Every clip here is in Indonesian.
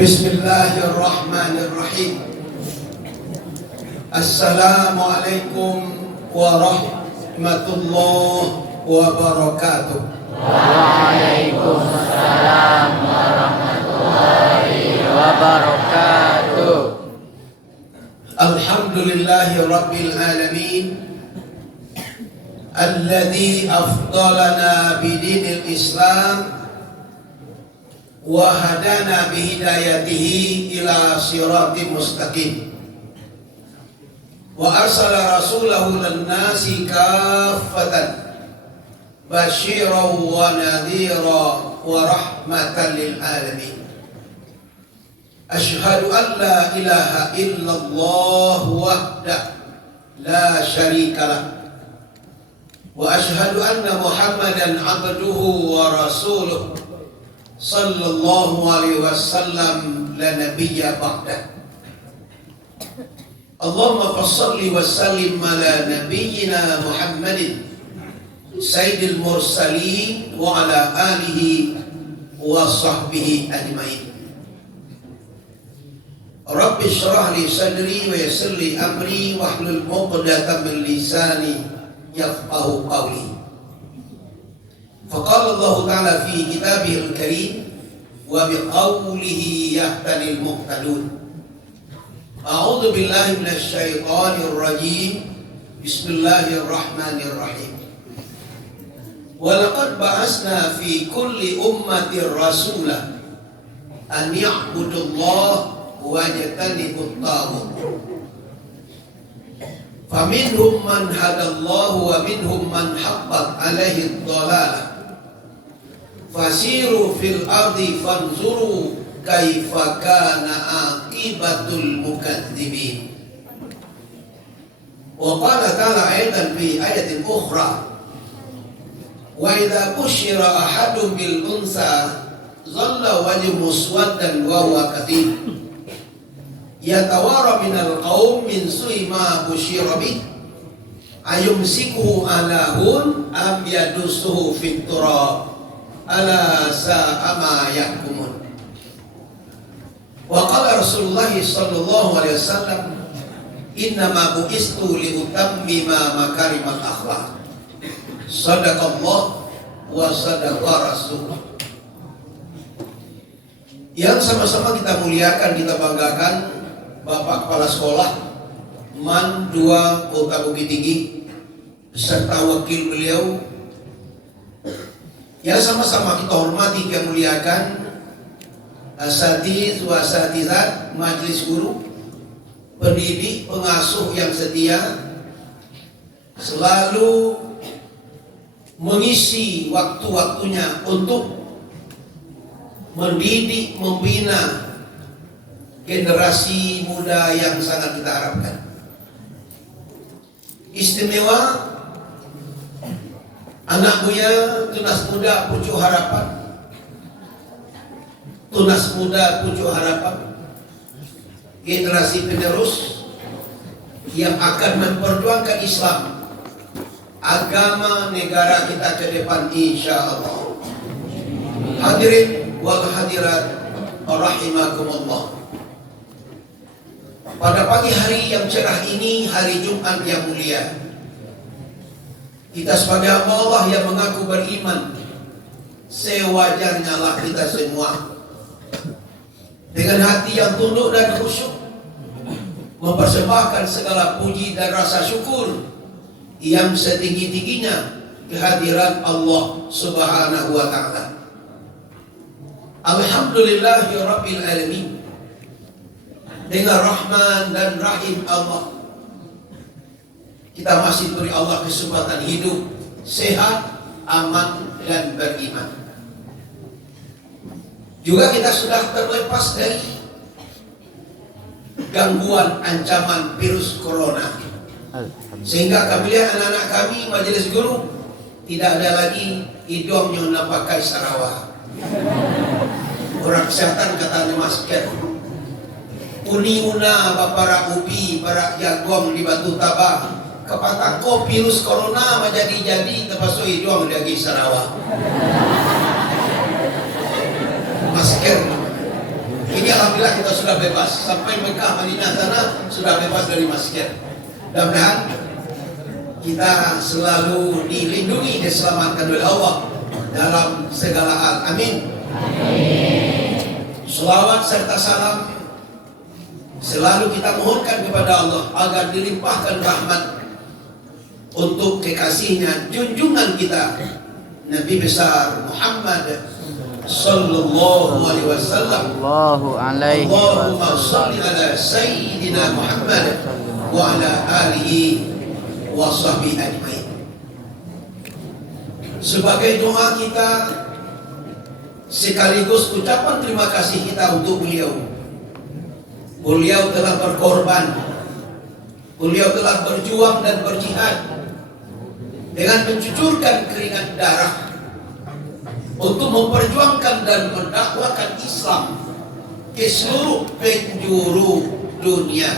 Bismillahirrahmanirrahim. Assalamualaikum warahmatullahi wabarakatuh. Waalaikumsalam warahmatullahi wabarakatuh. Alhamdulillahi rabbil alamin, alladzi afdalana bidinil Islam wa hadana bihidayatihi ila siratim mustaqim, wa arsala rasulahu lin-nasi kaffatan basyiran wa nadhiran wa rahmatan lil alamin. Asyhadu an la ilaha illallah wahdahu la syarika lah, wa asyhadu anna Muhammadan abduhu wa rasuluh sallallahu alaihi wasallam la nabiyya ba'dah. Allahumma fassalli wa sallim ala nabiyyina Muhammadin sayyidil mursalin wa ala alihi wa sahbihi ajmain. Rabbi shrah li sadri wa yassir li amri wahlul 'uqdatam min lisani yafqahu qawli. Faqala Allah Ta'ala fi kitabihil karim wa biqawlihi yahtadil muhtadun. A'udzu billahi minasy syaithanir rajim. Bismillahirrahmanirrahim. Wa laqad ba'asna fi kulli ummatin rasula an ya'budullaha wa yajtanibut taghut. Faminhum man hadallahu wa minhum man haqqat 'alaihi ad-dhalalah. Fasiru fil ardi fanzuru kaifa kana aqibatul mukadzibin. Wa qala ta'ala aidan fi ayatin ukhra, wa idza busyira ahadun bil unsa dhalla wajhuhu muswaddan wa huwa kadhib yatawara minal qaum min su'i ma busyira bih ayumsikuhu ala hun am yadussuhu fit turab ala sa'a ma yahkumun. Wa qala Rasulullah sallallahu alaihi wasallam, innama bu'istu li utammima makarimal akhlaq. Sadaqallah wa sadaqa rasul. Yang sama-sama kita muliakan, kita banggakan Bapak Kepala Sekolah MAN 2 Kota Bukit Tinggi beserta wakil beliau, yang sama-sama kita hormati, kita muliakan asatiz wa asatizat, majelis guru, pendidik, pengasuh yang setia, selalu mengisi waktu-waktunya untuk mendidik, membina generasi muda yang sangat kita harapkan. Istimewa anak buya Tunas Muda Pucuk Harapan. Tunas Muda Pucuk Harapan, generasi penerus yang akan memperjuangkan Islam, agama negara kita ke depan insyaallah. Hadirin wal hadirat rahimakumullah. Pada pagi hari yang cerah ini, hari Jumat yang mulia, kita sebagai hamba Allah yang mengaku beriman, sewajarnya lah kita semua dengan hati yang tunduk dan khusyuk mempersembahkan segala puji dan rasa syukur yang setinggi-tingginya kehadiran Allah Subhanahu wa Ta'ala. Alhamdulillahi Rabbil Alamin. Dengan Rahman dan Rahim Allah, kita masih beri Allah kesempatan hidup, sehat, aman, dan beriman. Juga kita sudah terlepas dari gangguan ancaman virus corona. Sehingga kami lihat anak-anak kami, majelis guru, tidak ada lagi hidungnya nak pakai Sarawak. Orang kesehatan katanya masker. Uni-una para ubi, para jagong di Batu Tabah. Kepatangko virus corona menjadi terpasuk hidung lagi Sarawak. Masker. Ini alhamdulillah kita sudah bebas. Sampai Mekah, Madinah sana sudah bebas dari masker. Mudah-mudahan kita selalu dilindungi, diselamatkan oleh Allah dalam segala hal. Amin. Selawat serta salam selalu kita mohonkan kepada Allah agar dilimpahkan rahmat untuk kekasihnya, junjungan kita Nabi besar Muhammad sallallahu alaihi wasallam. Allahumma shalli ala sayyidina Muhammad wa ala alihi wa sahbihi ajmain. Sebagai doa kita sekaligus ucapan terima kasih kita untuk beliau. Beliau telah berkorban, beliau telah berjuang dan berjihad dengan mencucurkan keringat darah untuk memperjuangkan dan mendakwakan Islam ke seluruh penjuru dunia.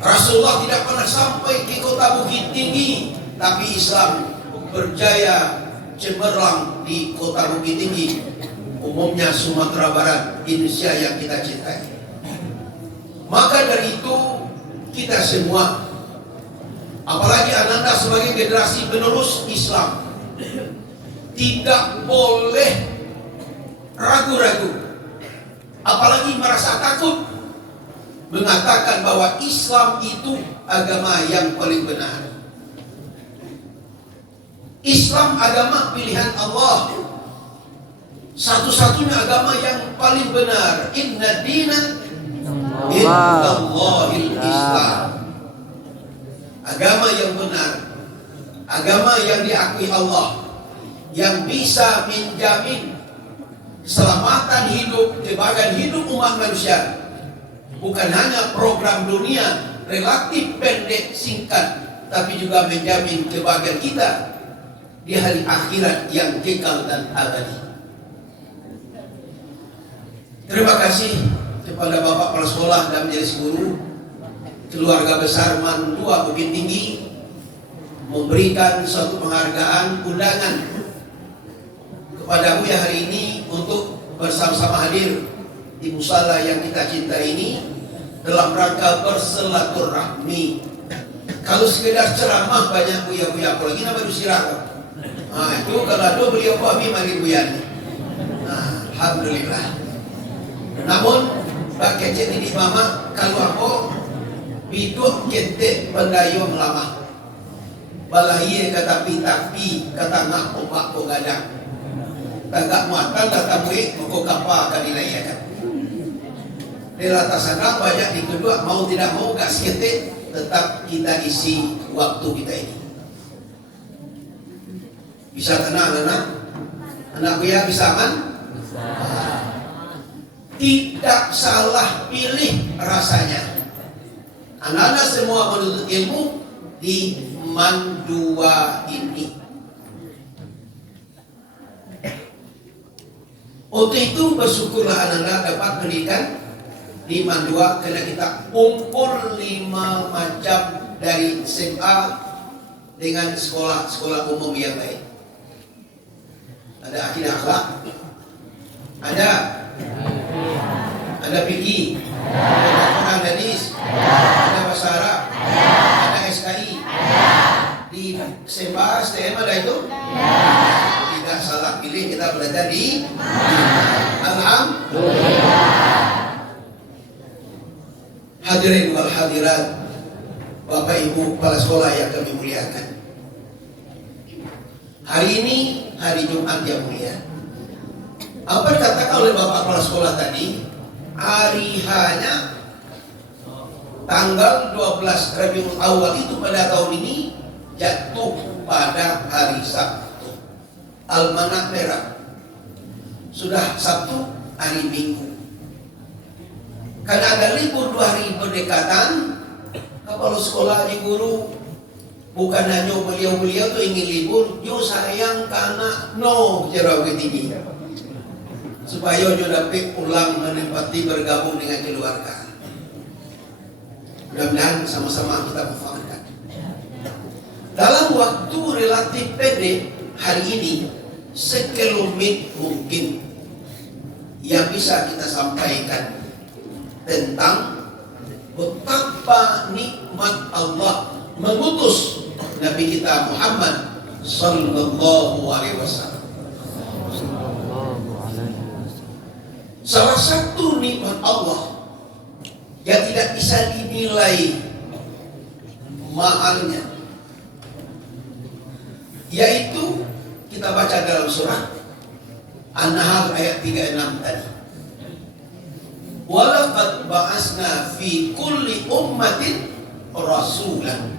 Rasulullah tidak pernah sampai ke kota Bukit Tinggi, tapi Islam berjaya cemerlang di kota Bukit Tinggi, umumnya Sumatera Barat, Indonesia yang kita cintai. Maka dari itu kita semua, apalagi anak-anak sebagai generasi penerus Islam, tidak boleh ragu-ragu, apalagi merasa takut mengatakan bahwa Islam itu agama yang paling benar. Islam agama pilihan Allah, satu-satunya agama yang paling benar. Inna dina indallahil Islam. Agama yang benar, agama yang diakui Allah, yang bisa menjamin keselamatan hidup, kebahagiaan hidup umat manusia. Bukan hanya program dunia relatif pendek singkat, tapi juga menjamin kebahagiaan kita di hari akhirat yang kekal dan abadi. Terima kasih kepada Bapak Kepala Sekolah dan Majelis Guru, keluarga besar MAN 2 Bukit Tinggi, memberikan suatu penghargaan undangan kepada Buya hari ini untuk bersama-sama hadir di musala yang kita cintai ini dalam rangka bersilaturahmi. Kalau sekedar ceramah banyak Buya-Buya, apalagi nama Dusirah. Nah itu kalau ada beliau kami mari Buya ini. Nah, alhamdulillah. Namun Pak Kecet ini mama kalau aku biduk kete pendayung lama. Balai kata tapi kata nak opak pogadang. Tagak muatan kata buik moko kapa kadilayakan. Di atas sana banyak di kedua, mau tidak mau gak sekete tetap kita isi waktu kita ini. Bisa tenang anak Buya bisa aman? Tidak salah pilih rasanya. Anak-anak semua menuntut ilmu di MAN 2 ini. Untuk itu bersyukurlah anak-anak dapat pendidikan di MAN 2 karena kita umpur 5 macam dari SMA dengan sekolah-sekolah umum yang lain. Ada akidah akhlak, ada fikih, ada Quran hadis, ada bahasa Arab, ada SKI. Di SMA STM ada itu? Tidak salah pilih, kita belajar di Alhamdulillah. Hadirin wal hadirat, Bapak Ibu kepala sekolah yang kami muliakan. Hari ini hari Jumat yang mulia. Apa dikatakan oleh Bapak kepala sekolah tadi? Hari hanya tanggal 12 Rabiul Awal itu pada tahun ini jatuh pada hari Sabtu. Almanak merah. Sudah Sabtu, hari Minggu. Karena ada libur 2 hari berdekatan, kepala sekolah di guru bukan hanya beliau-beliau tuh ingin libur, yo sayang karena no cerah tinggi. Supaya yo dapat pulang menempati bergabung dengan keluarga. Mudah-mudahan sama-sama kita memfahamkan. Dalam waktu relatif pendek hari ini, sekelumit mungkin yang bisa kita sampaikan tentang betapa nikmat Allah mengutus Nabi kita Muhammad sallallahu alaihi wasallam. Salah satu nikmat Allah yang tidak bisa dinilai mahalnya, yaitu kita baca dalam surah An-Nahl ayat 36 tadi. Walaqad ba'asna fi kulli ummatin rasulan.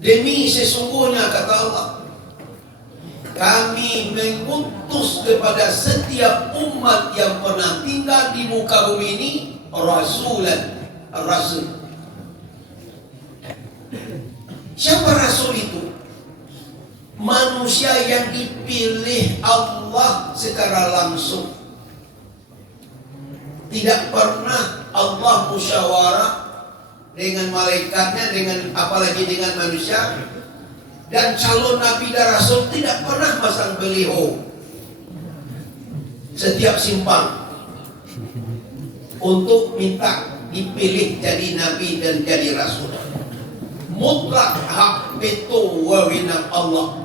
Demi sesungguhnya kata Allah, kami mengutus kepada setiap umat yang pernah tinggal di muka bumi ini rasulan, rasul. Siapa rasul itu? Manusia yang dipilih Allah secara langsung. Tidak pernah Allah musyawarah dengan malaikatnya, dengan apalagi dengan manusia. Dan calon nabi dan rasul tidak pernah pasang beliau. Setiap simpang untuk minta dipilih jadi nabi dan jadi rasul. Mutlak hak veto wewenang Allah.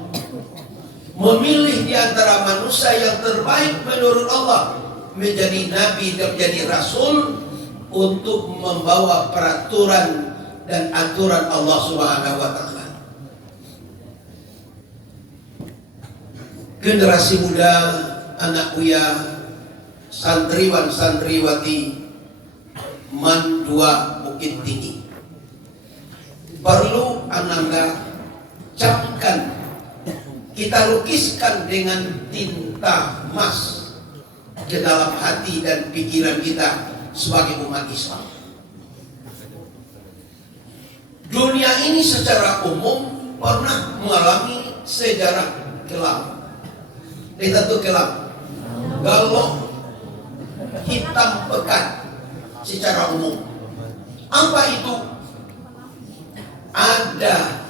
Memilih di antara manusia yang terbaik menurut Allah menjadi nabi dan menjadi rasul untuk membawa peraturan dan aturan Allah Subhanahu wa taala. Generasi muda, anak buya, santriwan santriwati Man 2 Bukit Tinggi, perlu ananda camkan, kita lukiskan dengan tinta emas ke dalam hati dan pikiran kita sebagai umat Islam. Dunia ini secara umum pernah mengalami sejarah kelam. Kita tuh kelam, galok, hitam pekat secara umum. Apa itu? Ada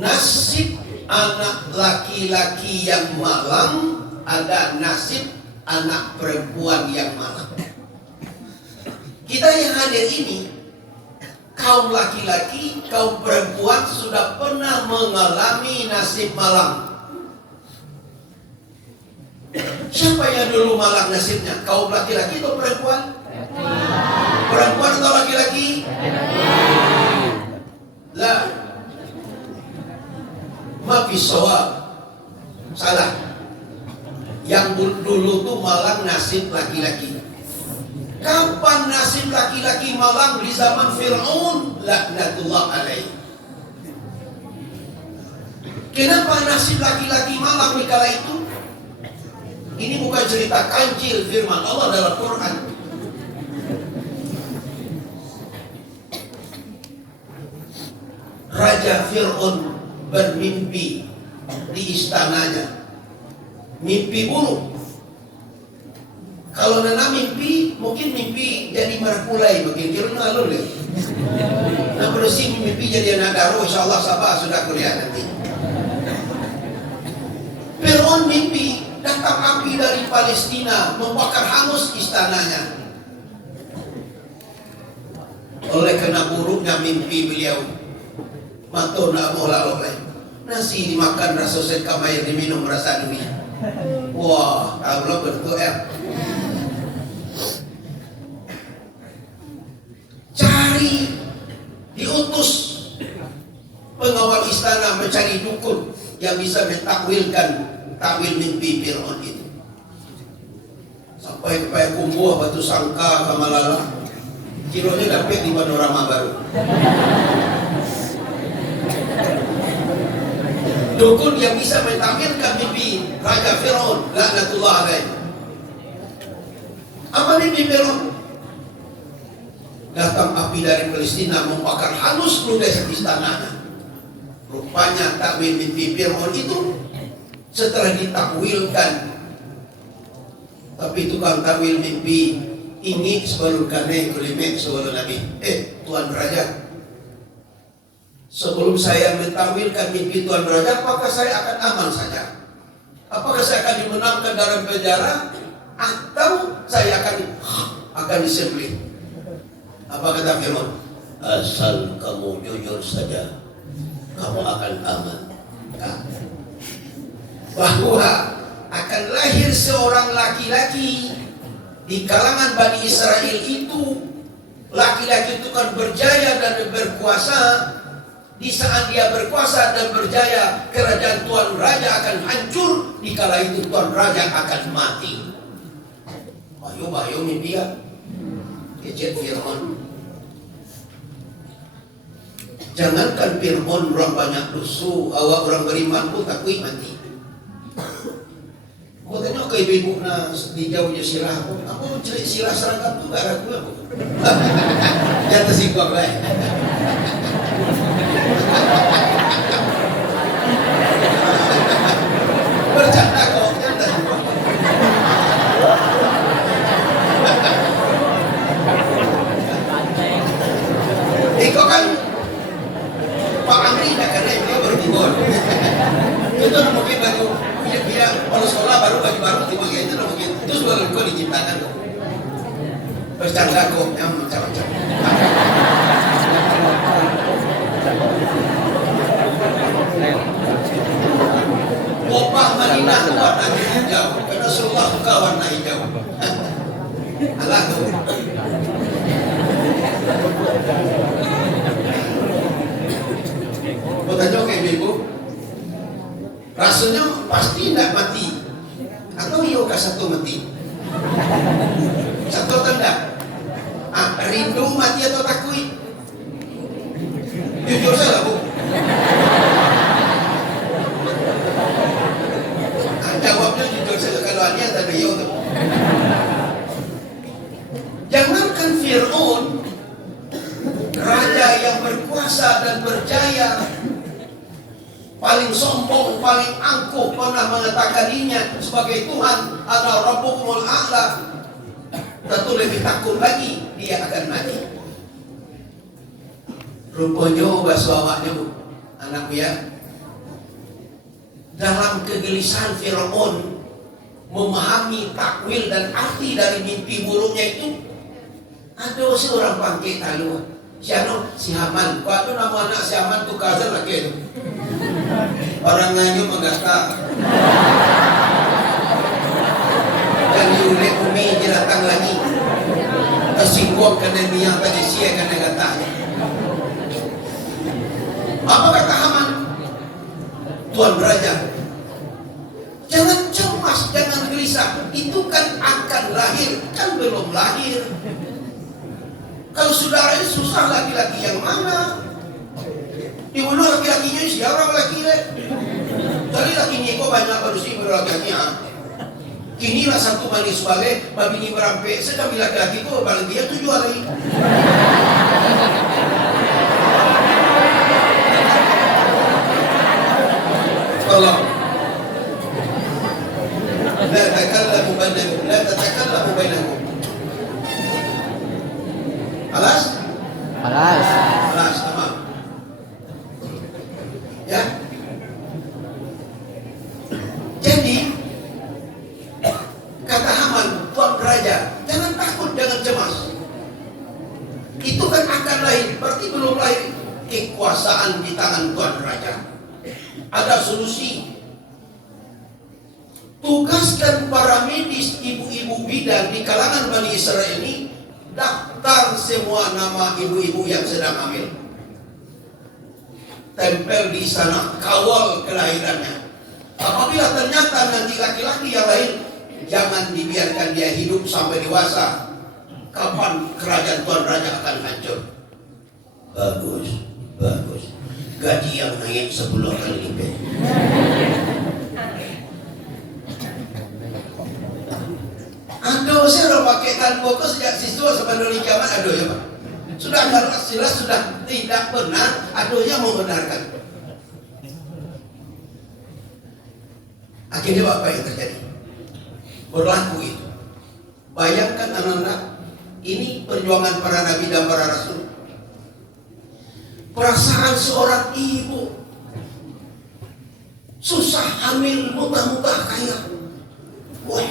nasib anak laki-laki yang malang, ada nasib anak perempuan yang malang. Kita yang hadir ini, kaum laki-laki, kaum perempuan sudah pernah mengalami nasib malang. Siapa yang dulu malang nasibnya? Kaum laki-laki atau perempuan? Perempuan atau laki-laki? Lah, maafis soal salah. Yang dulu tuh malang nasib laki-laki. Kapan nasib laki-laki malang? Di zaman Fir'aun laknatullah alaih. Kenapa nasib laki-laki malang di kala itu? Ini bukan cerita kancil, firman Allah dalam Quran. Raja Fir'aun bermimpi di istananya. Mimpi buruk. Kalau nana mimpi, mungkin mimpi jadi marakulai, mungkin kira ngalur ya. Nah bersih mimpi jadi anak daro, insya Allah sabar sudah kuliah nanti. Fir'aun mimpi datang api dari Palestina membakar hangus istananya. Oleh kena buruknya mimpi beliau, mato nak mau lalu nasi dimakan rasa sekam air diminum rasa duit. Wah, Allah berdoa. Cari, diutus pengawal istana mencari dukun yang bisa mentakwilkan takwil mimpi Fir'aun itu. Sampai kepada kumbuh batu sangka kamalala Kilonya dapet di panorama baru. Dukun yang bisa mentampilkan mimpi Raja Firaun laknatullah alaih. Apa mimpi Firaun? Datang api dari Palestina membakar halus ludes istananya. Rupanya takwil mimpi Firaun itu setelah ditakwilkan, tapi tukang takwil mimpi ini sebelum kane kulimek sebelum Nabi. Tuan Raja, sebelum saya mentakwilkan mimpi Tuan Raja, apakah saya akan aman saja? Apakah saya akan dimenangkan dalam penjara atau saya akan disembelih? Apa kata Firaun? Asal kamu jujur saja, kamu akan aman. Bahwa akan lahir seorang laki-laki di kalangan Bani Israel itu. Laki-laki itu kan berjaya dan berkuasa. Di saat dia berkuasa dan berjaya, kerajaan Tuan Raja akan hancur. Di kala itu Tuan Raja akan mati. Bayu mimpi ya. Kecil Firaun. Jangankan Firaun orang banyak dosa, awak orang beriman pun takui mati. Kau tengok ke ibu-ibu na di jauhnya sirah aku. Aku celik sirah serangkap tu gak ragu aku. Jangan tersinggung lah. Bercanda kau, jangan tersinggung. Kau kan Pak Amri dah kena dia baru timbul. Itu mungkin baru dia kalau sekolah baru baju baru timbul itu mungkin itu baru kau diciptakan. Bercanda kok yang macam-macam. Opah Madinah itu warna hijau, karena Rasulullah suka warna hijau. Allah tu. Kau tanya ke ibu, rasanya pasti tidak mati, atau yoga satu mati, satu tanda. Rindu mati atau takui? Jujur saja bu. Jawabnya jujur saja kalau Ania tak beliau tu. Jangankan Firaun, raja yang berkuasa dan berjaya, paling sombong, paling angkuh, pernah mengatakan dirinya sebagai Tuhan atau Rabbukumul A'la, tentu lebih takut lagi dia akan mati. Rupanya bahasa awaknya bu, anakku ya, dalam kegelisahan Firaun memahami takwil dan arti dari mimpi buruknya itu, ada seorang bangkit lalu si Haman. Waktu nama anak si Haman tu Kazan lagi itu. Orang lainnya menggata. Dan diulek umi dia datang lagi. Tersinggung kena biang tadi sia kena katanya. Apa kata Haman? Tuan Raja, jangan cemas, jangan gelisah. Itu kan akan lahir, kan belum lahir. Kalau saudara ini susah, laki-laki yang mana? Di mana laki-lakinya siapa laki-laki? Jadi laki ini kok banyak berusia berlaki-laki. Inilah satu manis balik, babi ini berampe. Sekali laki-laki itu paling dia 7 hari. Tolong. La takallamu bainakum, la tatakallamu bainakum. Alas? Alas. Alas, tamam. Ya. Jadi kata Haman, Tuan Raja, jangan takut, jangan cemas. Itu kan akan lahir, berarti belum lahir. Kekuasaan di tangan Tuan Raja. Ada solusi. Tugaskan para medis, ibu-ibu bidan di kalangan Bani Israel ini, daftar semua nama ibu-ibu yang sedang hamil. Tempel di sana, kawal kelahirannya. Apabila ternyata nanti laki-laki yang lahir, jangan dibiarkan dia hidup sampai dewasa. kapan kerajaan Tuan Raja akan hancur? Bagus, bagus. Gaji yang naik 10 kali lipat. Aduh, saya udah pakai tanpa kok sejak siswa sampai dulu kiamat. Aduh ya Pak. Sudah jelas sudah tidak benar. Aduhnya membenarkan. Akhirnya apa yang terjadi? Berlaku itu. Bayangkan anak-anak, ini perjuangan para nabi dan para rasul. Perasaan seorang ibu susah hamil muntah-muntah kaya. Weh.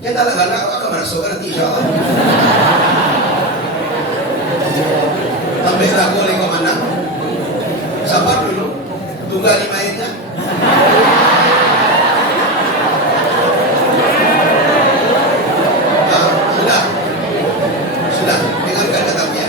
Ya galak-galak akan masuk nanti insya Allah. Sampai tak boleh komandan. Sabar dulu. Tunggal 5 ayatnya. Sudah. Dengarkan kata-katanya.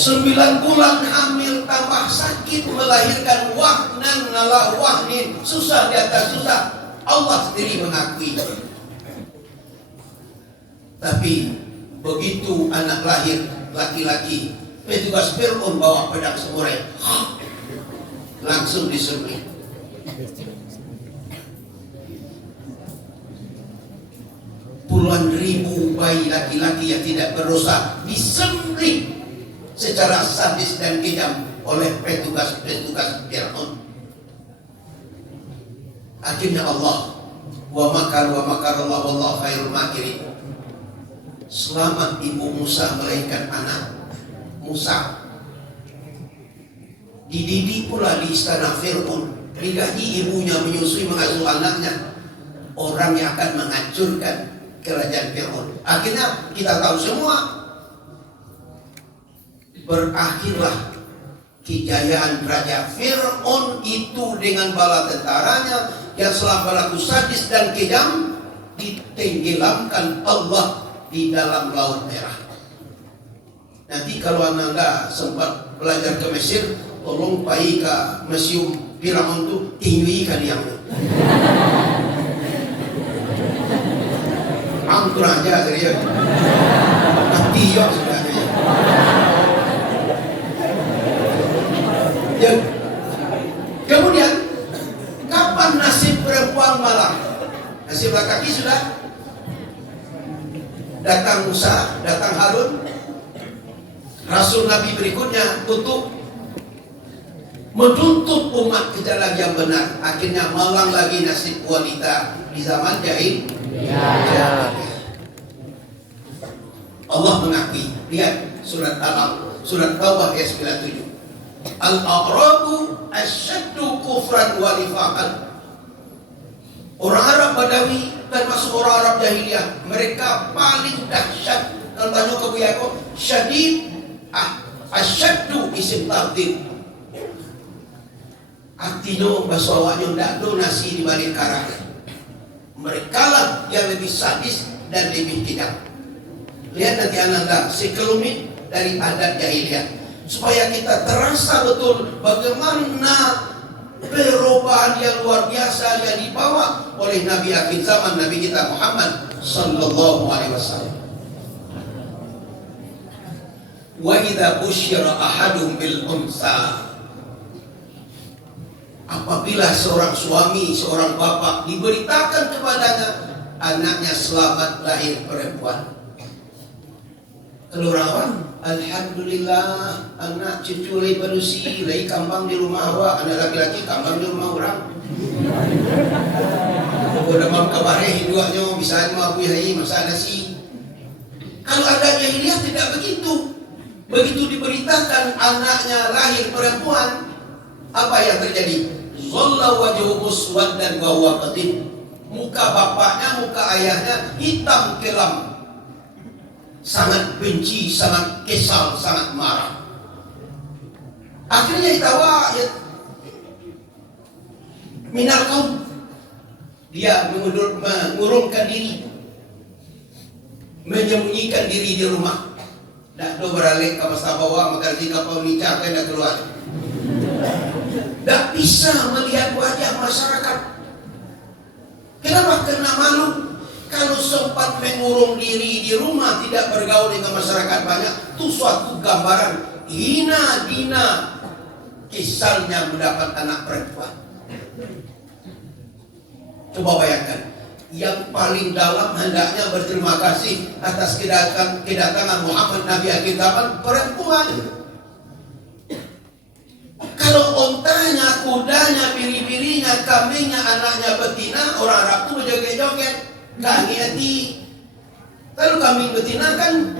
9 bulan hamil tambah sakit melahirkan wahnan ala wahnin, susah di atas susah. Allah sendiri mengakui. Tapi begitu anak lahir laki-laki, petugas Fir'aun bawa pedang samurai, langsung disembelih. Puluhan ribu bayi laki-laki yang tidak berdosa disembelih secara sadis dan kejam oleh petugas-petugas Fir'aun. Akhirnya Allah wa makar Allah wallahu khairul makirin. Selamat ibu Musa melahirkan anak Musa. Dididik pula di istana Fir'aun. Digaji ibunya menyusui mengasuh anaknya. Orang yang akan menghancurkan kerajaan Fir'aun. Akhirnya kita tahu semua, berakhirlah kejayaan Raja Fir'aun itu dengan bala tentaranya yang selalu berlaku sadis dan kejam, ditenggelamkan Allah di dalam Laut Merah. Nanti kalau anda sempat belajar ke Mesir, tolong pergi ke Museum Fir'aun itu, tinggi ikan yang angkur aja serius. Nanti yuk sudah. Ya. Kemudian kapan nasib perempuan malam? Nasib laki-laki sudah. Datang Musa, datang Harun, Rasul Nabi berikutnya untuk menuntut umat ke jalan yang benar. Akhirnya malang lagi nasib wanita di zaman jahil. Ya. Allah mengakui. Lihat surat surat Taubah ayat 97. Al-A'rabu asyaddu kufran wa nifaqan. Orang Arab Badawi termasuk orang Arab jahiliyah, mereka paling dahsyat. Kalau tanya ke Buya aku, syadid asyaddu isim tafdil. Artinya bahasa awaknya ndak do nasi di balik karang. Mereka lah yang lebih sadis dan lebih kejam. Lihat nanti anda sekelumit dari adat jahiliyah, supaya kita terasa betul bagaimana perubahan yang luar biasa yang dibawa oleh Nabi akhir zaman, Nabi kita Muhammad sallallahu alaihi wasallam. Wa idza busyira ahadum bil unsa, apabila seorang suami, seorang bapak diberitakan kepadanya anaknya selamat lahir perempuan, kelurawan, alhamdulillah anak cucu lagi berusi, lagi kambang di rumah awak, anak laki-laki kambang di rumah orang. Udah mau kabarnya hiduannya bisa mau bihai masa nasi. Kalau ada jahiliyah tidak begitu. Begitu diberitakan anaknya lahir perempuan, apa yang terjadi? Zalla wajhu muswaddan wa huwa qadim. Muka bapaknya, muka ayahnya hitam kelam. Sangat benci, sangat kesal, sangat marah. Akhirnya itawa ya minal kaum, dia mengurungkan diri, menyembunyikan diri di rumah. Dah do beralih ke masa bawah, maka jika kau nikah kena keluar. Tidak bisa melihat wajah masyarakat. Kenapa? Karena malu. Kalau sempat mengurung diri di rumah, tidak bergaul dengan masyarakat banyak, itu suatu gambaran hina dina kisahnya mendapat anak perempuan. Coba bayangkan, yang paling dalam hendaknya berterima kasih atas kedatangan Muhammad Nabi akhir zaman, perempuan. Kalau ontanya, kudanya, biri-birinya, kambingnya, anaknya betina, orang Arab itu berjoget-joget. Kami hati. Kalau kambing betina kan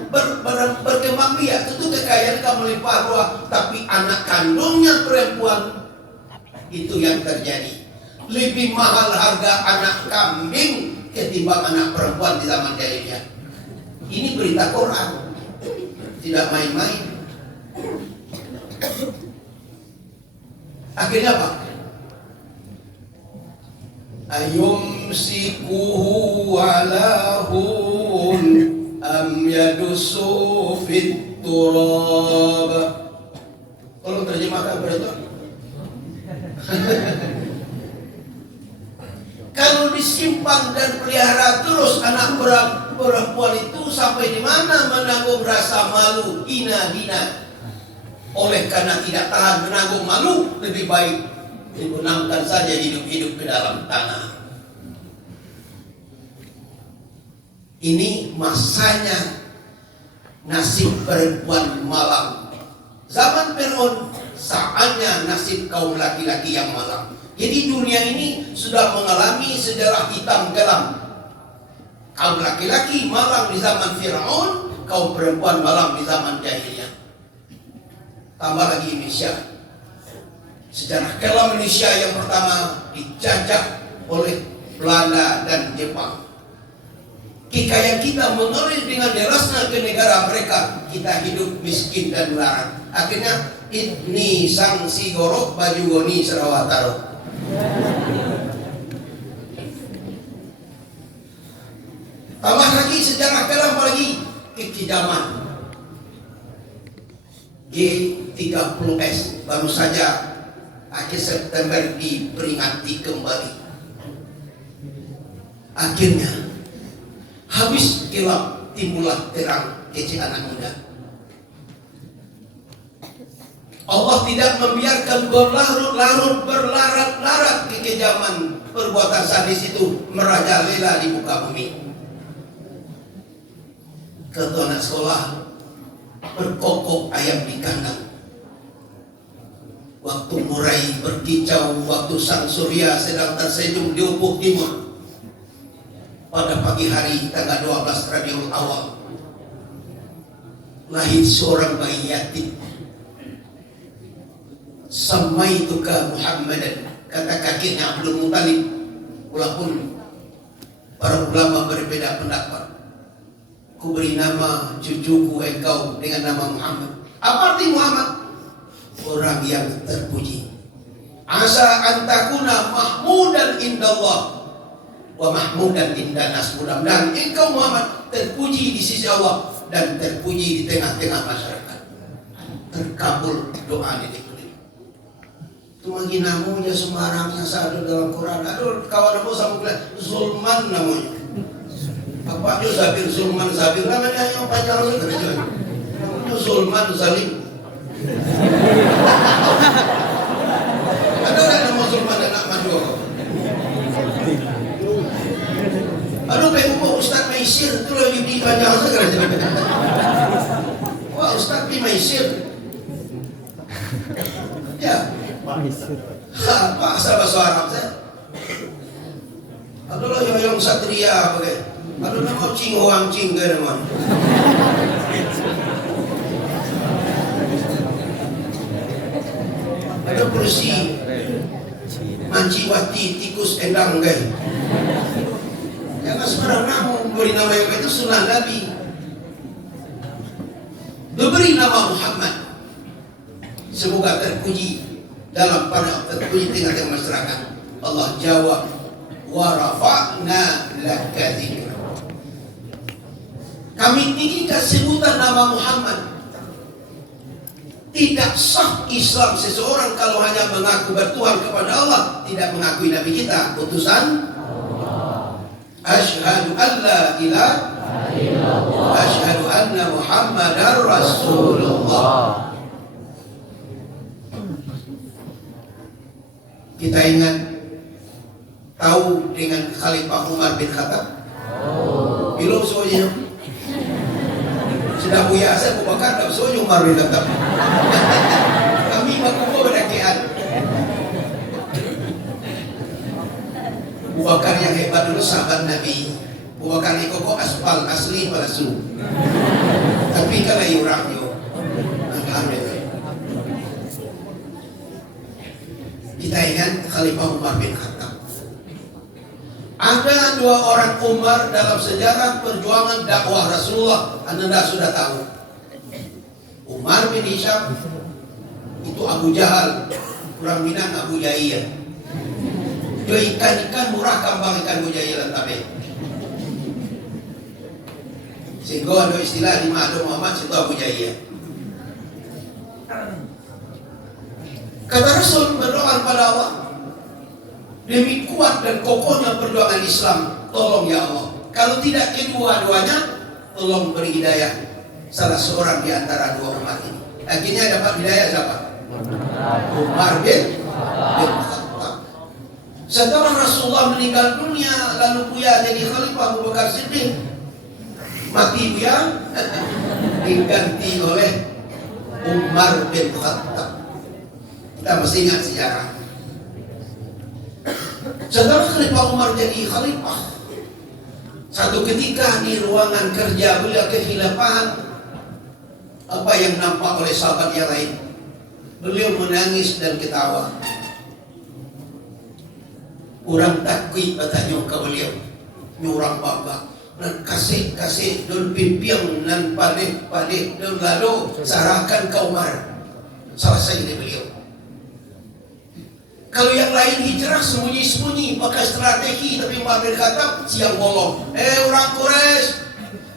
berkembang biak, itu kekayaan kamu melimpah ruah. Tapi anak kandungnya perempuan, itu yang terjadi. Lebih mahal harga anak kambing ketimbang anak perempuan di zaman jahiliyah. Ini berita Quran, tidak main-main. Akhirnya apa? Ayumsikuhu ala hun am yadusu fit turab. Tolong terjemahkan berita. Kalau disimpan dan pelihara terus anak perempuan itu sampai di mana menanggung rasa malu, hina. Oleh karena tidak tahan menanggung malu, lebih baik dibenamkan saja hidup-hidup ke dalam tanah. Ini masanya nasib perempuan malang. Zaman Fir'aun, saatnya nasib kaum laki-laki yang malang. Jadi dunia ini sudah mengalami sejarah hitam kelam. Kaum laki-laki malang di zaman Fir'aun, kaum perempuan malang di zaman jahiliyah. Tambah lagi Indonesia. Sejarah kelam Indonesia yang pertama dijajah oleh Belanda dan Jepang. Kekayaan kita mengalir dengan derasnya ke negara mereka. Kita hidup miskin dan melarat. Akhirnya Ibni Sangsi Gorok Baju Goni Sarawataro. Tambah lagi sejarah kelam lagi kekidaman. G30S baru saja akhir September diperingati kembali. Akhirnya habis gelap timbullah terang kecil anak muda. Allah tidak membiarkan berlarut-larut berlarat-larat kekejaman perbuatan sadis itu merajalela di muka bumi. Ketua anak sekolah berkokok ayam di kandang. Waktu murai berkicau, waktu sang surya sedang tersenyum di ufuk timur. Pada pagi hari tanggal 12 Rabiul Awal, lahir seorang bayi yatim. Samaituka Muhammadan, kata kakeknya Abdul Muttalib. Walaupun para ulama berbeda pendapat, ku beri nama cucuku engkau dengan nama Muhammad. Apa arti Muhammad? Orang yang terpuji. Asa antakuna mahmudan indallah wa mahmudan indanas. Mudah-mudahan engkau Muhammad terpuji di sisi Allah dan terpuji di tengah-tengah masyarakat. Terkabul doa ini. Itu lagi namanya sembarangnya sadu dalam Quran. Aduh, kawan aku sama bilang Zulman namanya. Apa itu Zabir Zulman Zabir namanya yang panjang saja. Namanya Zulman Zalim. Ada orang nama Zulman dan nak madu. Aduh, kayak Ustaz Maisir itu lagi di panjang saja. Wah, Ustaz Maisir. Ya. Bahasa Arab saya. Adalah yang satria pakai. Ada nama Cing Hoang Cing ke nama. Ada kursi Manciwati tikus endang ke. Jangan sembarang nama beri nama yang itu sunnah Nabi. Diberi nama Muhammad. Semoga terpuji dalam pada terpuji tengah-tengah masyarakat. Allah jawab wa rafa'na laka dzikra. Kami tinggikan sebutan nama Muhammad. Tidak sah Islam seseorang kalau hanya mengaku bertuhan kepada Allah, tidak mengakui Nabi kita, utusan Asyhadu an la ilaha illallah asyhadu anna Muhammadar Rasulullah. Kita ingat tahu dengan Khalifah Umar bin Khattab? Belum soalnya. Sudah punya saya Abu Bakar tak soalnya Umar bin Khattab. Kami makupo berdakian. Abu Bakar yang hebat dulu sahabat Nabi. Abu Bakar ni kok aspal asli palsu. Tapi kalau orang yo, alhamdulillah. Kita ingat Khalifah Umar bin Khattab. Ada dua orang Umar dalam sejarah perjuangan dakwah Rasulullah. Anda sudah tahu. Umar bin Hisham itu Abu Jahal, kurang minang Abu Jahil. Itu ikan murah kambang ikan Mujahil tabe. Sehingga ada istilah di Ma'adu Muhammad itu Abu Jahil. Kata Rasul berdoa kepada Allah, demi kuat dan kokohnya perjuangan Islam, tolong ya Allah. Kalau tidak kedua-duanya, tolong beri hidayah salah seorang di antara dua umat ini. Akhirnya dapat hidayah siapa? Umar bin Khattab. Setelah Rasulullah meninggal dunia, lalu Buya jadi Khalifah Abu Bakar Siddiq. Mati Buya, diganti oleh Umar bin Khattab. Kita mesti ingat sejarah. Setelah Khalifah Umar jadi Khalifah, satu ketika di ruangan kerja beliau kehilapan apa yang nampak oleh sahabat yang lain. Beliau menangis dan ketawa. Orang takui bertanya ke beliau, nyurang bapa, dan kasih dan pimpiang dan padik dan lalu sarahkan ke Umar. Salah saya beliau. Kalau yang lain hijrah sembunyi-sembunyi pakai strategi, tapi Umar bin Khattab siang bolong. Orang Quraisy,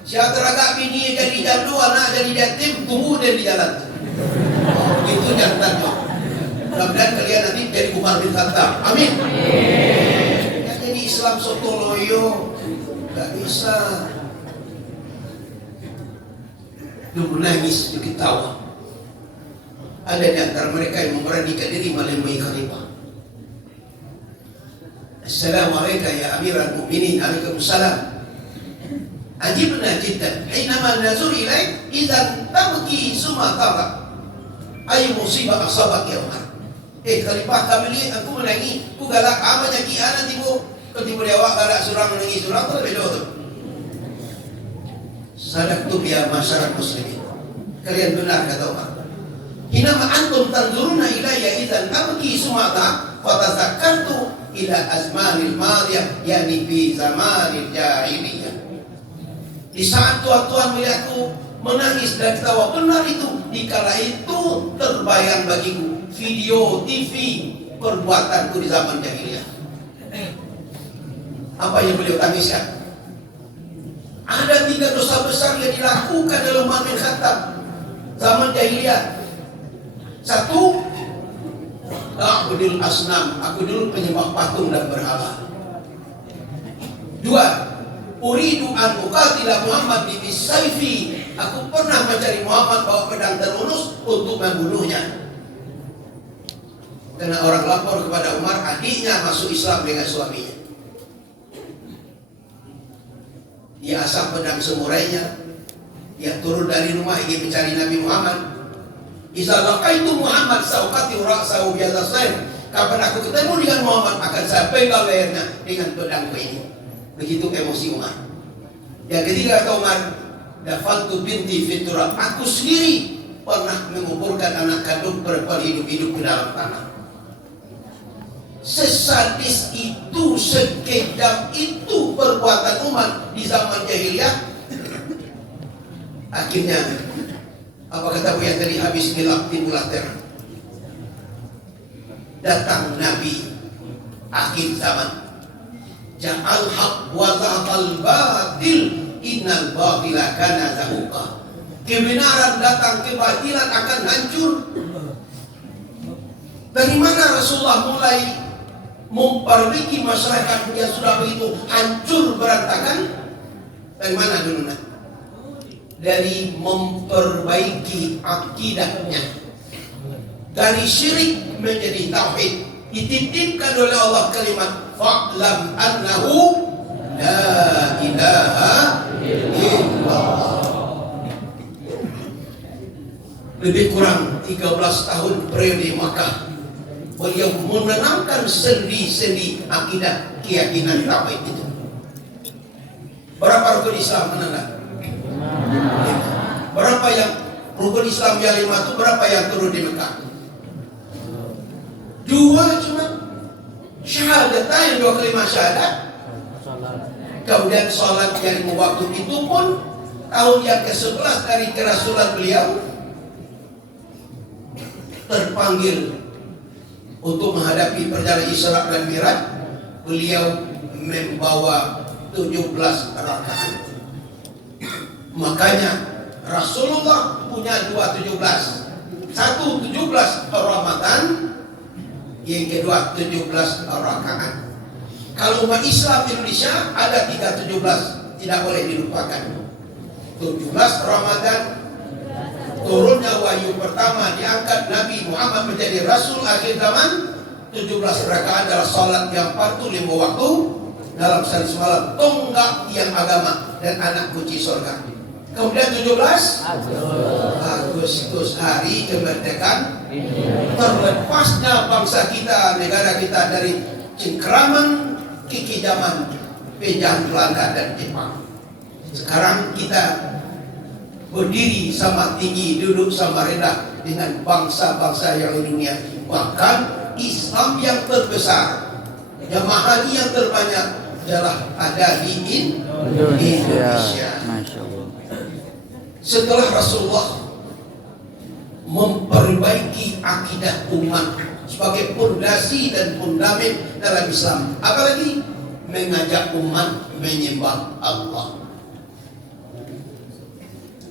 siapa teragak bini jadi jadu, anak jadi yatim, tunggu dia di jalan. Itu jantannya. Mudah-mudahan kalian nanti jadi Umar bin Khattab. Amin. Ya, jadi Islam soto loyo, nggak bisa. Dia menangis, dia ketawa. Ada di antara mereka yang memberanikan diri menemui Khalifah. Assalamualaikum ya Amirul Mukminin. Waalaikumsalam. Ajibna jiddan hinama nazur ilaik idzan tabki summa tabak. Ay musibah asabak ya Umar. Khalifah kami lihat aku menangis, aku galak apa jadi anak tibu, ketika dia awak galak surang menangis surang tu lebih dulu. Sadak tu biar masyarakat muslimin. Kalian benar kata Umar. Hinama antum tanzuruna ilayya idzan abki sumata wa tazakkartu ila azmanil madiyah yakni fi zamanil jahiliyah. Di saat tuan-tuan melihatku menangis dan ketawa, benar itu. Dikala itu terbayang bagiku video TV perbuatanku di zaman jahiliyah. Apa yang beliau tangiskan? Ada 3 dosa besar yang dilakukan oleh Umar bin Khattab zaman jahiliyah. 1, A'budul asnam, aku dulu penyembah patung dan berhala. 2, Uridu an uqatila Muhammad bi bisayfi, aku pernah mencari Muhammad bawa pedang terlurus untuk membunuhnya. Karena orang lapor kepada Umar, adiknya masuk Islam dengan suaminya. Dia asap pedang semurainya, dia turun dari rumah ingin mencari Nabi Muhammad. Iza laqaitu Muhammad sauqati ra'sahu bi al-sayf. Kapan aku ketemu dengan Muhammad akan saya pegang lehernya dengan pedangku ini. Begitu emosi Umar. Yang ketiga kata Umar, dafaltu binti fiturah, aku sendiri pernah menguburkan anak kandung perempuan hidup-hidup ke dalam tanah. Sesadis itu, sekejam itu perbuatan Umar di zaman jahiliyah. Akhirnya apa kata yang tadi, habis gelap timbullah terang. Datang Nabi akhir zaman. Ja'al haq wa zahaqal batil innal batila kana zahuqa. kebenaran datang, kebatilan akan hancur. Dari mana Rasulullah mulai memperbaiki masyarakat yang sudah begitu hancur berantakan? Dari mana dulu? Dari memperbaiki akidahnya, dari syirik menjadi tauhid. Dititipkan oleh Allah kalimat fa'lam annahu la ilaha illallah. Lebih kurang 13 tahun periode Makkah, beliau menanamkan sendi-sendi akidah, keyakinan tauhid itu. Berapa rukun Islam menanam? Berapa yang rukun Islam yang 5 itu, berapa yang turun di Mekah? 2 cuma. Syahadatain, 2 kalimat syahadat. Kemudian sholat yang 5 waktu itu pun tahun yang ke-11 dari kerasulan beliau terpanggil untuk menghadapi perjalanan Isra dan Mi'raj. Beliau membawa 17 rakaat. Makanya Rasulullah punya 2 17. Satu 17 Ramadan, yang kedua 17 rakaat. Kalau umat Islam Indonesia ada 3 17, tidak boleh dilupakan. 17 Ramadan, turunnya wahyu pertama, diangkat Nabi Muhammad menjadi Rasul akhir zaman. 17 rakaat adalah salat yang fardu 5 waktu dalam sehari semalam, tonggak tiang agama dan anak kunci surga. Kemudian 17 Agustus, hari kemerdekaan, terlepasnya bangsa kita, negara kita dari cengkeraman kiki zaman penjajah Belanda dan Jepang. Sekarang kita berdiri sama tinggi, duduk sama rendah dengan bangsa-bangsa yang di dunia. Bahkan Islam yang terbesar, jamaah haji yang terbanyak adalah ada di Indonesia. Setelah Rasulullah memperbaiki akidah umat sebagai fondasi dan fundament dalam Islam, apalagi mengajak umat menyembah Allah.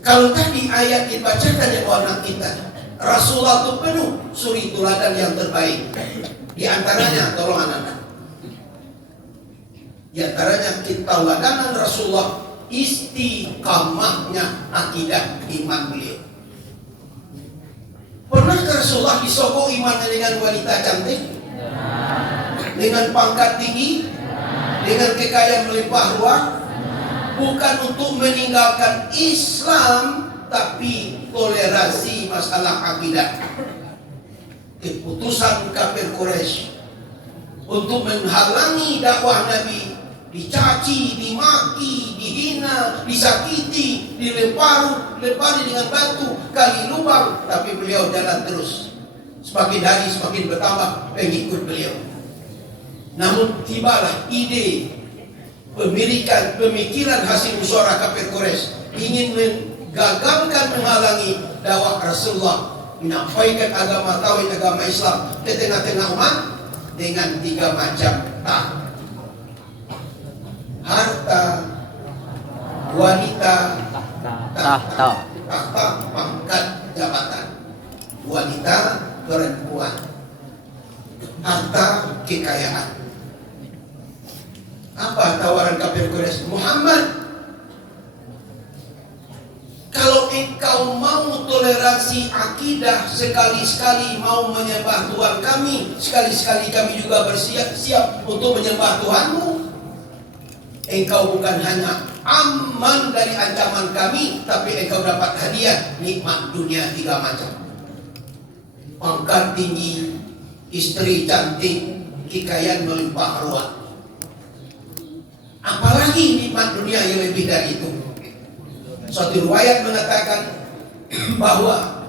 Kalau tadi ayat dibacakan oleh anak kita, Rasulullah itu penuh suri teladan yang terbaik. Di antaranya, tolong anak-anak, di antaranya keteladanan Rasulullah, istiqamahnya akidah iman beliau. Pernahkah Rasulullah disokong imannya dengan wanita cantik, dengan pangkat tinggi, dengan kekayaan melimpah ruah? Bukan untuk meninggalkan Islam, tapi toleransi masalah akidah. Keputusan kafir Quraisy untuk menghalangi dakwah Nabi, dicaci, dimaki, dihina, disakiti, dilempari dengan batu, kali lubang, tapi beliau jalan terus. Semakin hari semakin bertambah pengikut beliau. Namun tibalah ide pemikiran hasil musyawarah kafir Quraisy ingin menggagalkan, menghalangi dakwah Rasulullah, menyampaikan agama tauhid, agama Islam ke tengah-tengah umat dengan 3 macam harta, wanita, tahta, pangkat, jabatan. Wanita, perempuan, harta, kekayaan. Apa tawaran kafir Quraisy? Muhammad, kalau engkau mau toleransi akidah, sekali-sekali mau menyembah Tuhan kami, sekali-sekali kami juga bersiap untuk menyembah Tuhanmu. Engkau bukan hanya aman dari ancaman kami, tapi engkau dapat hadiah nikmat dunia 3 macam. Pangkat tinggi, istri cantik, kekayaan melimpah ruah. Apalagi nikmat dunia yang lebih dari itu? Suatu riwayat mengatakan bahwa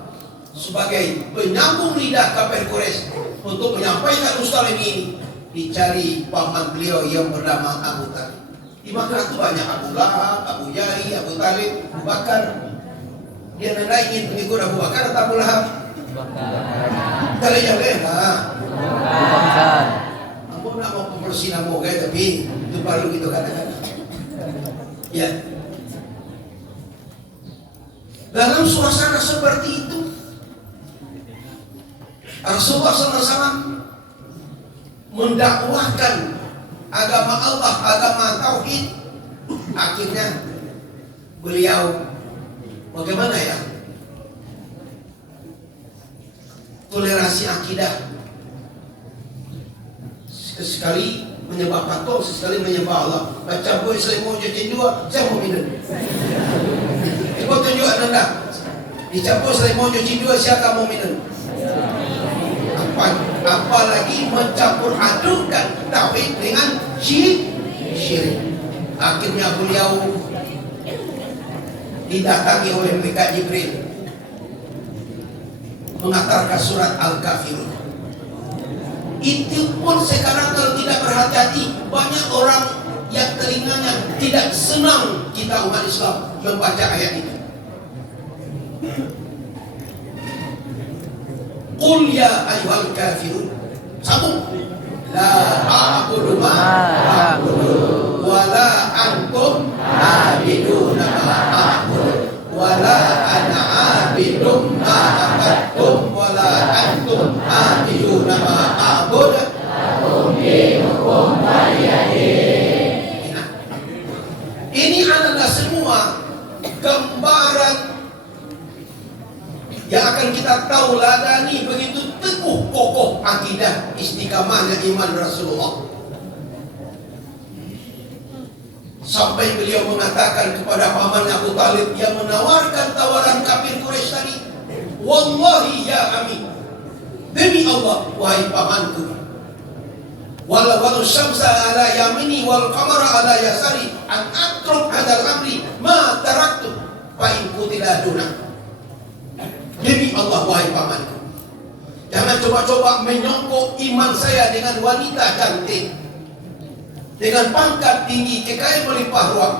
sebagai penyambung lidah kafir Quraisy untuk menyampaikan usul ini, dicari paman beliau yang bernama Abu Talib. Di Makkah itu banyak Abu Lahab, Abu Jahil, Abu Talib, Abu Bakar. Dia nanda ingin pengikut Abu Bakar atau Abu Lahab? Kalau yang lain lah. Abu Bakar. Aku nak mau pembersih nama guys, tapi itu baru gitu kadang-kadang. Ya. Dalam suasana seperti itu, Rasulullah SAW mendakwahkan agama Allah, agama tauhid. Akhirnya beliau bagaimana ya? Toleransi akidah. Sekali menyembah patung, sekali menyembah Allah. Baca boy saya mau jadi dua, saya mau minum. Ikut tunjuk anda. Dicampur saya mau jadi dua, siapa mau minum? Apalagi mencampur adukan tauhid dengan syirik. Akhirnya beliau didatangi oleh malaikat Jibril mengantarkan surat Al-Kafirun. Itu pun sekarang kalau tidak berhati-hati, banyak orang yang telinganya tidak senang kita umat Islam membaca ayat itu. Qul ya ayyuhal kafirun. Sambung. La a'budu ma ta'budu wa la antum a'biduna ma a'budu wa la ana 'abidum ma a'badtum wa la antum a'biduna ma a'budu. Ini adalah semua gambaran yang akan kita tauladani begitu teguh kokoh akidah istiqamahnya iman Rasulullah. Sampai beliau mengatakan kepada paman Abu Talib yang menawarkan tawaran kafir Quraisy tadi, wallahi ya ami, demi Allah wahai pamanku, walau syamsa ala yamini wal qamara ala yasari an atruk hadal amri ma taraktu fa in qutila duna. Demi Allah wahai pamanku, jangan coba-coba menyongkok iman saya dengan wanita cantik, dengan pangkat tinggi, kekayaan melimpah ruah.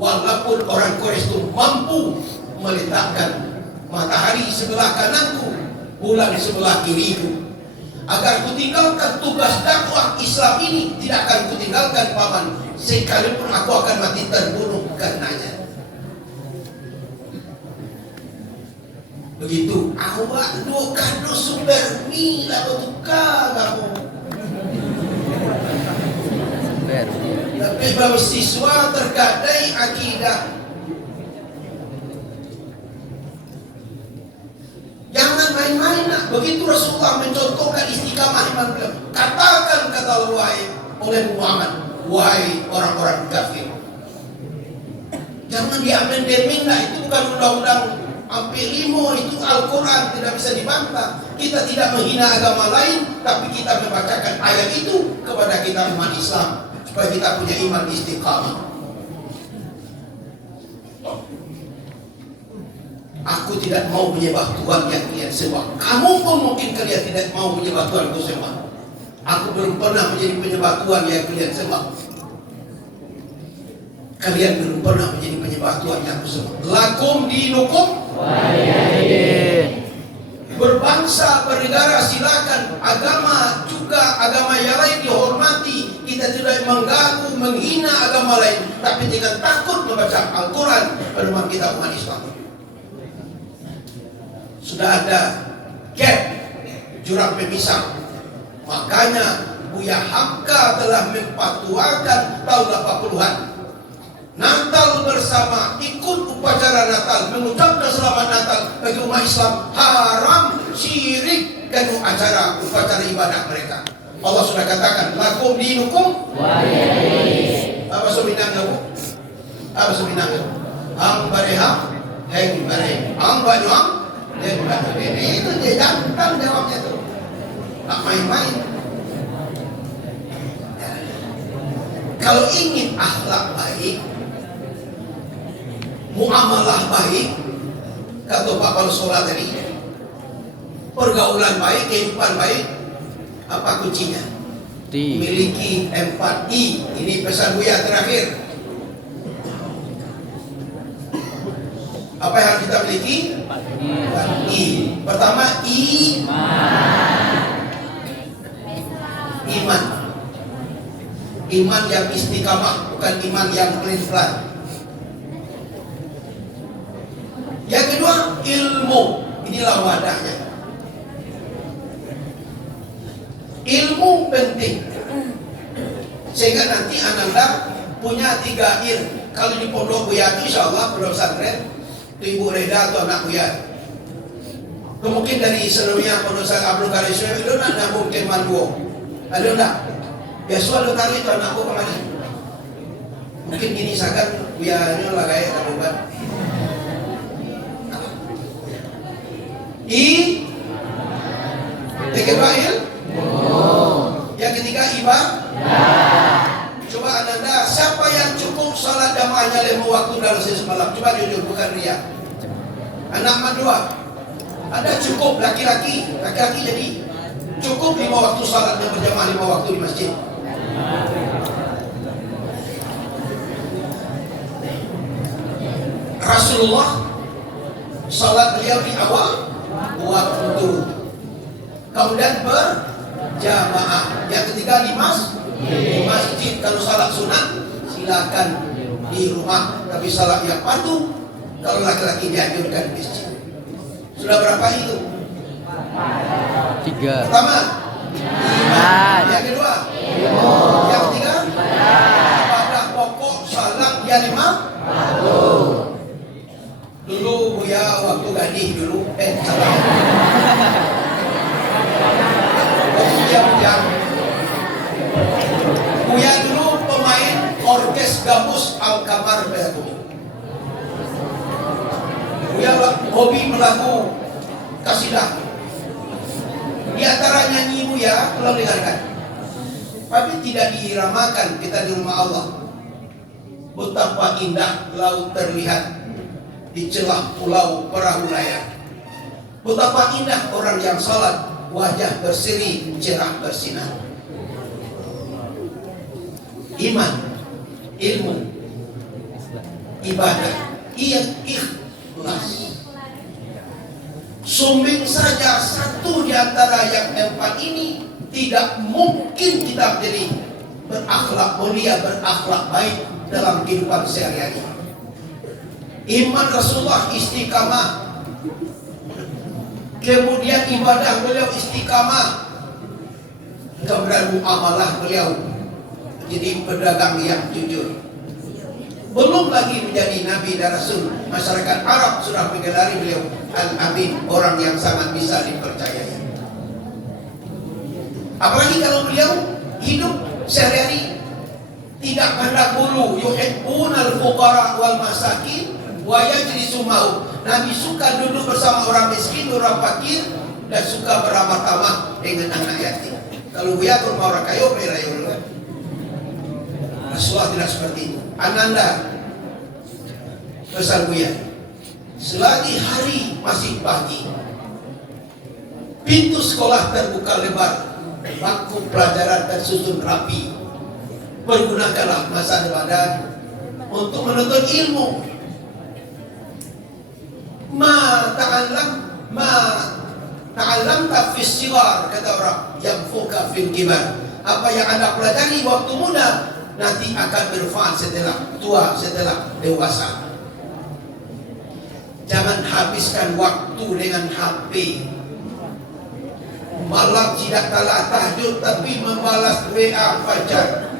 Walaupun orang Quraisy itu mampu meletakkan matahari sebelah kananku, bulan sebelah kiriku, agar kutinggalkan tugas dakwah Islam ini, tidak akan kutinggalkan paman, sekalipun aku akan mati terbunuh karenanya. Begitu, awak dokan no sumber mila betuka kamu. Tapi mahasiswa tergadai akidah. Jangan main-main nak. Begitu Rasulullah mencontohkan istiqamah iman beliau. Katakan kata Allah oleh Muhammad, wahai orang-orang kafir, jangan diambil deming lah. Itu bukan undang-undang hampir limo, itu Al-Quran, tidak bisa dibantah. Kita tidak menghina agama lain, tapi kita membacakan ayat itu kepada kita umat Islam, supaya kita punya iman istiqamah. Aku tidak mau menyembah Tuhan yang kalian sembah. Kamu pun mungkin kalian tidak mau menyembah Tuhan yang sembah. Aku belum pernah menjadi penyembah Tuhan yang kalian sembah. Kalian belum pernah menjadi penyembah Tuhan yang aku sembah. Lakum dinukum berbangsa, bernegara silakan, agama juga, agama yang lain dihormati. Kita tidak mengganggu, menghina agama lain, tapi dengan takut membaca Al-Quran pedoman kita umat Islam. Sudah ada gap, jurang pemisah. Makanya Buya Hamka telah memfatwakan tahun 80-an, Natal bersama, ikut upacara Natal, mengucapkan selamat Natal bagi umat Islam haram, syirik, dan acara upacara ibadah mereka. Allah sudah katakan, lakum dinukum waliyadin. Apa seminangnya bu? Apa seminangnya? Ang bareham, heng bareh, ang banyuang, heng bareh. Itu dia jantan jawabnya tuh. Tak main-main. Kalau ingin akhlak baik, muamalah baik, kata Pak Palsola tadi, pergaulan baik, kehidupan baik, apa kuncinya? Memiliki 4I. Ini pesan Buya terakhir. Apa yang kita miliki? 4I. Pertama, iman. Iman yang istiqamah, bukan iman yang pelin-pelan. Yang kedua, inilah wadahnya. Ilmu penting, sehingga nanti Ananda punya 3 ilmu. Kalau di pondok Buya itu insya Allah pondok pesantren itu Ibu Reda atau anak Buya. Mungkin dari sebelumnya pondok pesantren Abdul Karim itu nak mungkin manduo. Ada enggak? Biasa ada tadi itu anakku kemana? Mungkin gini sakan Buya ini lah kayak tabukan. Yang kedua yang ketiga coba Ananda, siapa yang cukup salat jamaahnya 5 waktu dalam semalam? Coba jujur, bukan riya. Anak mandua ada cukup laki-laki jadi cukup 5 waktu salatnya berjamaah 5 waktu di masjid. Rasulullah salat beliau di awal waktu, kemudian berjamaah. Yang ketiga di masjid. Kalau salat sunat silakan di rumah, tapi salat yang fardu kalau laki-laki dianjurkan di masjid. Sudah berapa itu? 3. Pertama iman. Yang kedua yang ketiga ibadah pokok salat yang 5. Dulu Buya waktu gadis dulu salah. Buya dulu pemain orkes gabus Al-Kamar Bayakumi. Buya hobi melaku kasidah. Di antara nyanyi Buya kalau dengarkan, tapi tidak diiramakan kita di rumah Allah. Betapa indah laut terlihat di celah pulau perahu layar. Betapa indah orang yang salat, wajah berseri cerah bersinar. Iman, ilmu, ibadah, ikhlas. Sumbing saja satu di antara yang 4 ini tidak mungkin kita menjadi berakhlak mulia, berakhlak baik dalam kehidupan sehari-hari. Iman Rasulullah istiqamah, kemudian ibadah beliau istiqamah, kemudian muamalah beliau jadi pedagang yang jujur. Belum lagi menjadi nabi dan rasul, masyarakat Arab sudah menggelari beliau Al-Amin, orang yang sangat bisa dipercayai. Apalagi kalau beliau hidup sehari-hari tidak pandang bulu, yuhibbunal fuqara wal masakin wa yajlisu mau. Nabi suka duduk bersama orang miskin, orang fakir, dan suka beramah tamah dengan anak yatim. Kalau Buya ke rumah orang kaya, berayu kan? Rasulullah tidak seperti itu. Ananda, pesan Buya, selagi hari masih pagi, pintu sekolah terbuka lebar, bangku pelajaran tersusun rapi. Pergunakanlah masa depan untuk menuntut ilmu. Ma ta'allam fis sigar, kata orang, yang fuka fil kibar. Apa yang Anda pelajari waktu muda nanti akan bermanfaat setelah tua, setelah dewasa. Jangan habiskan waktu dengan HP. Malam tidak kalah tahajud tapi membalas WA fajar.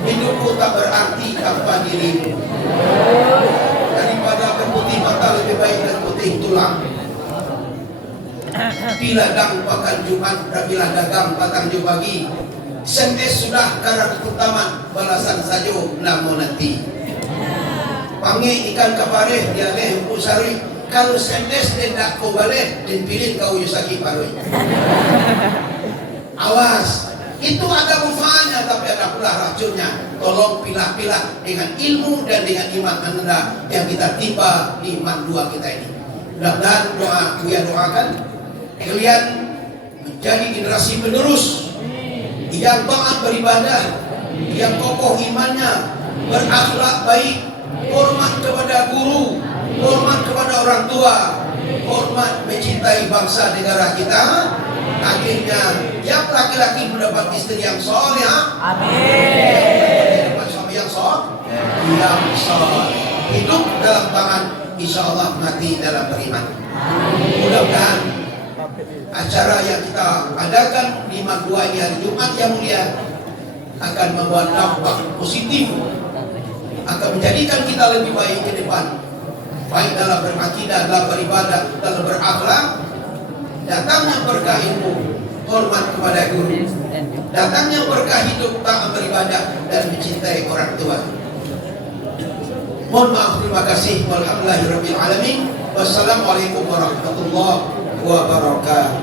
Hidupku tak berarti tanpa dirimu. Daripada berputih mata lebih baik dan putih tulang. Bila dang pakan Jumat, bila dagang patang jauh pagi. SMS sudah karat utama, balasan sajo namun nanti. Pangi ikan kapare dia leh usari. Kalau SMS tidak kau balik dan pilih kau yusaki paroi. Awas, itu ada manfaatnya tapi ada pula racunnya. Tolong pilah-pilah dengan ilmu dan dengan iman Anda yang kita timba di iman 2 kita ini. Mudah-mudahan Buya doakan kalian menjadi generasi penerus yang taat beribadah, yang kokoh imannya, berakhlak baik, hormat kepada guru, hormat kepada orang tua, hormat mencintai bangsa negara kita. Akhirnya yang laki-laki mendapat istri yang soleh, amin. Dapat suami yang soleh, hidup dalam tangan insya Allah mati dalam beriman. Mudah-mudahan acara yang kita adakan di Magua ini hari Jumat yang mulia akan membuat dampak positif, akan menjadikan kita lebih baik ke depan, baik dalam berakidah, dalam beribadah, dalam berakhlak. Datangnya berkah ilmu, hormat kepada guru, datangnya berkah hidup taat beribadah dan mencintai orang tua. Mohon maaf, terima kasih. Walhamdulillahirabbil alamin. Wassalamualaikum warahmatullahi wabarakatuh.